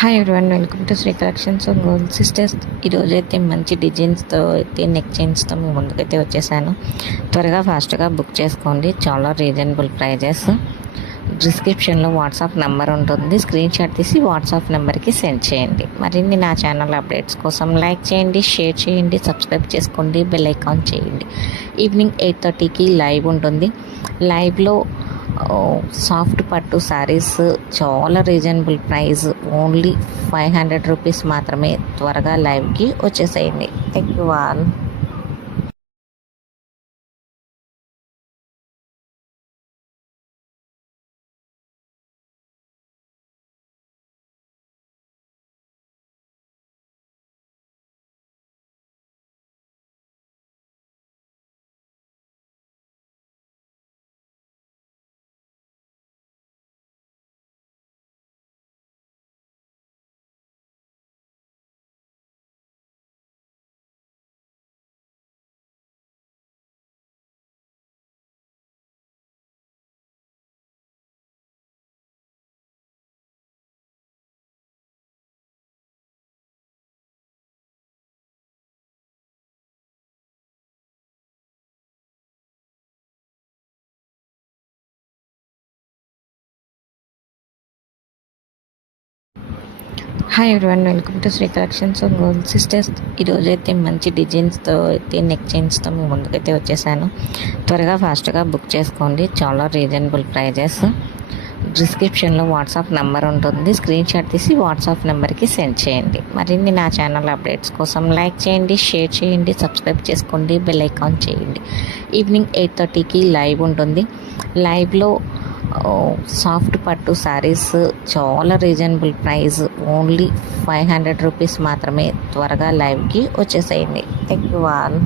Hi everyone, welcome to Shri collections of gold sisters. ఈరోజు అయితే మంచి డిజైన్స్తో అయితే నెక్ చైన్స్తో మీ ముందుకైతే వచ్చేసాను. త్వరగా ఫాస్ట్గా బుక్ చేసుకోండి. చాలా రీజనబుల్ ప్రైజెస్. డిస్క్రిప్షన్లో వాట్సాప్ నెంబర్ ఉంటుంది. స్క్రీన్ షాట్ తీసి వాట్సాప్ నెంబర్కి సెండ్ చేయండి. మరిన్ని నా ఛానల్ అప్డేట్స్ కోసం లైక్ చేయండి, షేర్ చేయండి, సబ్స్క్రైబ్ చేసుకోండి, బెల్ ఐకాన్ చేయండి. ఈవినింగ్ 8:30కి లైవ్ ఉంటుంది. లైవ్లో సాఫ్ట్ పట్టు శారీస్ చాలా రీజనబుల్ ప్రైస్, ఓన్లీ 500 రూపీస్ మాత్రమే. త్వరగా లైవ్కి వచ్చేసేయండి. Thank you all. Hi everyone, welcome to Shri collections of gold sisters. ఈరోజు అయితే మంచి డిజైన్స్తో అయితే నెక్ చైన్స్తో మీ ముందుకైతే వచ్చేసాను. త్వరగా ఫాస్ట్గా బుక్ చేసుకోండి. చాలా రీజనబుల్ ప్రైజెస్. డిస్క్రిప్షన్లో వాట్సాప్ నెంబర్ ఉంటుంది. స్క్రీన్ షాట్ తీసి వాట్సాప్ నెంబర్కి సెండ్ చేయండి. మరిన్ని నా ఛానల్ అప్డేట్స్ కోసం లైక్ చేయండి, షేర్ చేయండి, సబ్స్క్రైబ్ చేసుకోండి, బెల్ ఐకాన్ చేయండి. ఈవినింగ్ 8:30కి లైవ్ ఉంటుంది. లైవ్లో సాఫ్ట్ పట్టు శారీస్ చాలా రీజనబుల్ ప్రైస్, ఓన్లీ 500 రూపీస్ మాత్రమే. త్వరగా లైవ్కి వచ్చేసేయండి. Thank you all.